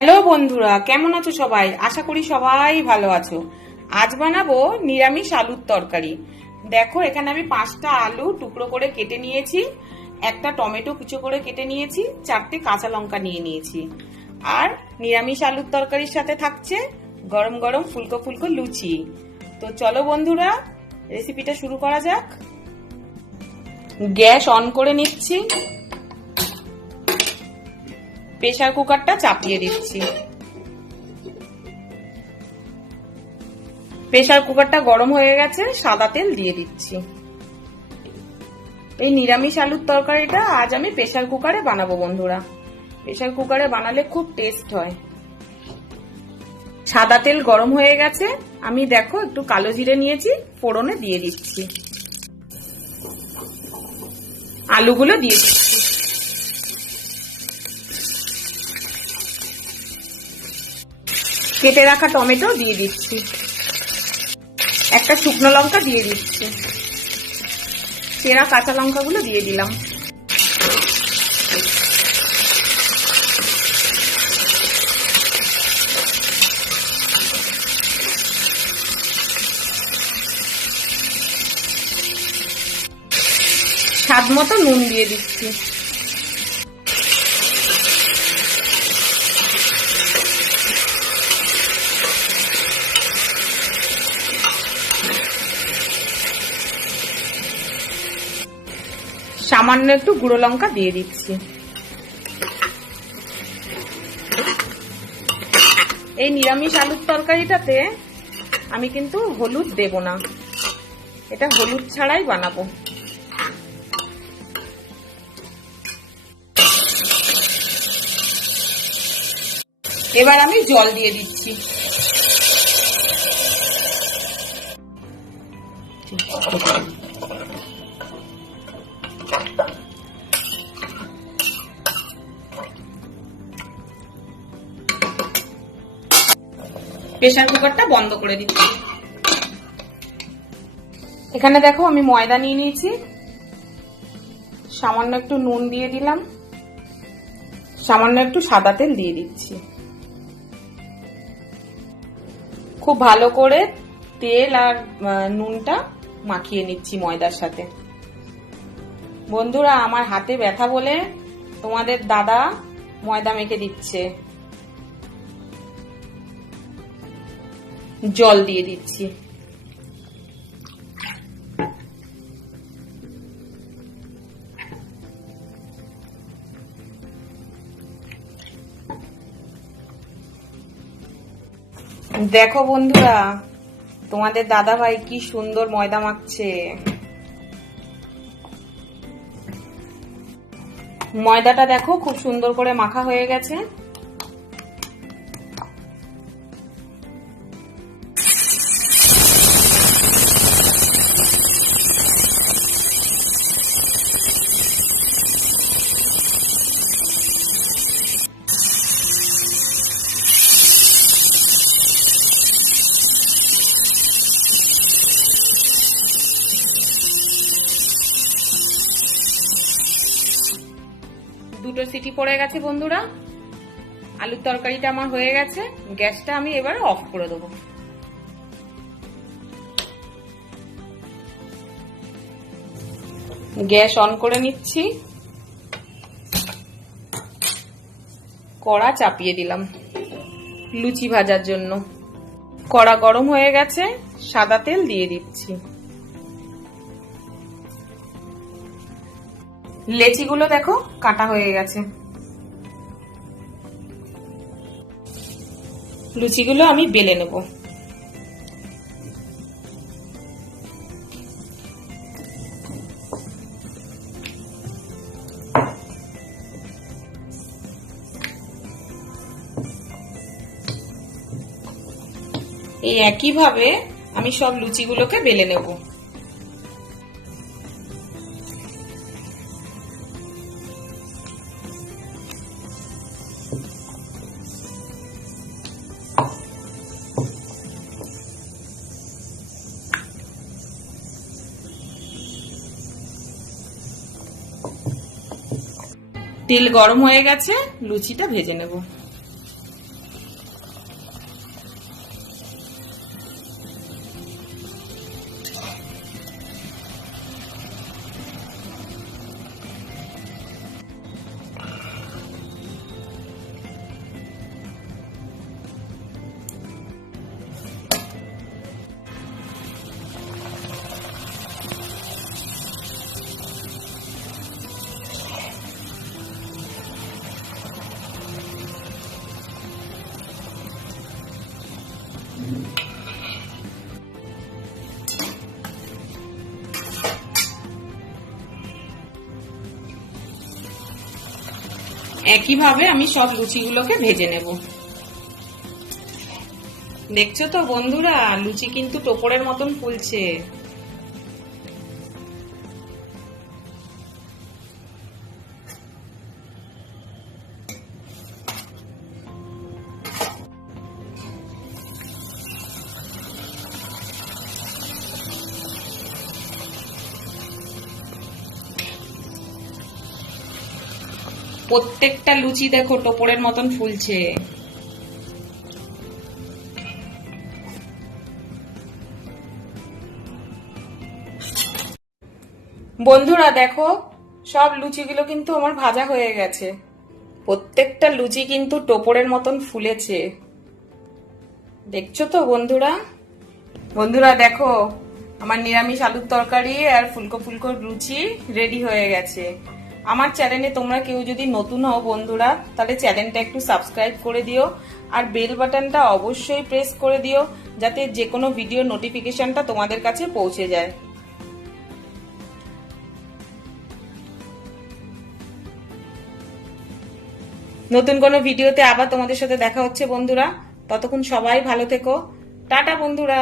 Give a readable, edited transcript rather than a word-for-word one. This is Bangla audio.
হ্যালো বন্ধুরা, কেমন আছো সবাই? আশা করি সবাই ভালো আছো। আজ বানাবো নিরামিষ আলুর তরকারি। দেখো, এখানে আমি 5টা আলু টুকরো করে কেটে নিয়েছি, একটা টমেটো কুচো করে কেটে নিয়েছি, 4টে কাঁচা লঙ্কা নিয়ে নিয়েছি। আর নিরামিষ আলুর তরকারির সাথে থাকছে গরম গরম ফুলকো ফুলকো লুচি। তো চলো বন্ধুরা, রেসিপিটা শুরু করা যাক। গ্যাস অন করে নিচ্ছি, প্রেসার কুকারটা চাপিয়ে দিচ্ছি। প্রেসার কুকারটা গরম হয়ে গেছে, সাদা তেল দিয়ে দিচ্ছি। এই নিরামিষ আলুর তরকারিটা আজ আমি প্রেসার কুকারে বানাবো বন্ধুরা। প্রেসার কুকারে বানালে খুব টেস্ট হয়। সাদা তেল গরম হয়ে গেছে, আমি দেখো একটু কালো জিরে নিয়েছি, ফোড়নে দিয়ে দিচ্ছি। আলুগুলো দিয়ে দিচ্ছি। কেটে রাখা টমেটো দিয়ে দিচ্ছি, একটা শুকনো লঙ্কা দিয়ে দিচ্ছি, চেরা কাঁচা লঙ্কাগুলো দিয়ে দিলাম। স্বাদ মতো নুন দিয়ে দিচ্ছি। সামান্য একটু গুঁড়ো লঙ্কা দিয়ে দিচ্ছি। এই নিরামিষ আলুর তরকারিটাতে আমি কিন্তু হলুদ দেব না, এটা হলুদ ছাড়াই বানাবো। এবার আমি জল দিয়ে দিচ্ছি। প্রেসার কুকারটা বন্ধ করে দিচ্ছি। এখানে দেখো আমি ময়দা নিয়ে নিয়েছি, সামান্য একটু নুন দিয়ে দিলাম, সামান্য একটু সাদা তেল দিয়ে দিচ্ছি। খুব ভালো করে তেল আর নুনটা মাখিয়ে নিচ্ছি ময়দার সাথে। বন্ধুরা, আমার হাতে ব্যথা বলে তোমাদের দাদা ময়দা মেখে দিচ্ছে। জল দিয়ে দিচ্ছি। দেখো বন্ধুরা, তোমাদের দাদা ভাই কি সুন্দর ময়দা মাখছে। ময়দাটা দেখো খুব সুন্দর করে মাখা হয়ে গেছে। দুটো সিটি পড়ে গেছে বন্ধুরা, আলুর তরকারিটা আমার হয়ে গেছে। গ্যাসটা আমি এবার অফ করে দেবো। গ্যাস অন করে নিচ্ছি, কড়া চাপিয়ে দিলাম লুচি ভাজার জন্য। কড়া গরম হয়ে গেছে, সাদা তেল দিয়ে দিচ্ছি। লেচিগুলো দেখো কাটা হয়ে গেছে। লুচিগুলো আমি বেলে নেব। এই একইভাবে আমি সব লুচিগুলোকে বেলে নেব। তেল গরম হয়ে গেছে, লুচিটা ভেজে নেব। একইভাবে আমি সব লুচিগুলোকে ভেজে নেব। দেখছো তো বন্ধুরা, লুচি কিন্তু টোপরের মতন ফুলছে। প্রত্যেকটা লুচি দেখো টোপরের মতন ফুলছে। বন্ধুরা দেখো, সব লুচিগুলো কিন্তু আমার ভাজা হয়ে গেছে। প্রত্যেকটা লুচি কিন্তু টোপরের মতন ফুলেছে। দেখছো তো বন্ধুরা? বন্ধুরা দেখো, আমার নিরামিষ আলুর তরকারি আর ফুলকো ফুলকো লুচি রেডি হয়ে গেছে। আমার চ্যানেলে তোমরা কেউ যদি নতুন হও বন্ধুরা, তাহলে চ্যানেলটা একটু সাবস্ক্রাইব করে দিও আর বেল বাটনটা অবশ্যই প্রেস করে দিও, যাতে যে কোনো ভিডিও নোটিফিকেশনটা তোমাদের কাছে পৌঁছে যায়। নতুন কোনো ভিডিওতে আবার তোমাদের সাথে দেখা হচ্ছে বন্ধুরা। ততক্ষণ সবাই ভালো থেকো। টাটা বন্ধুরা।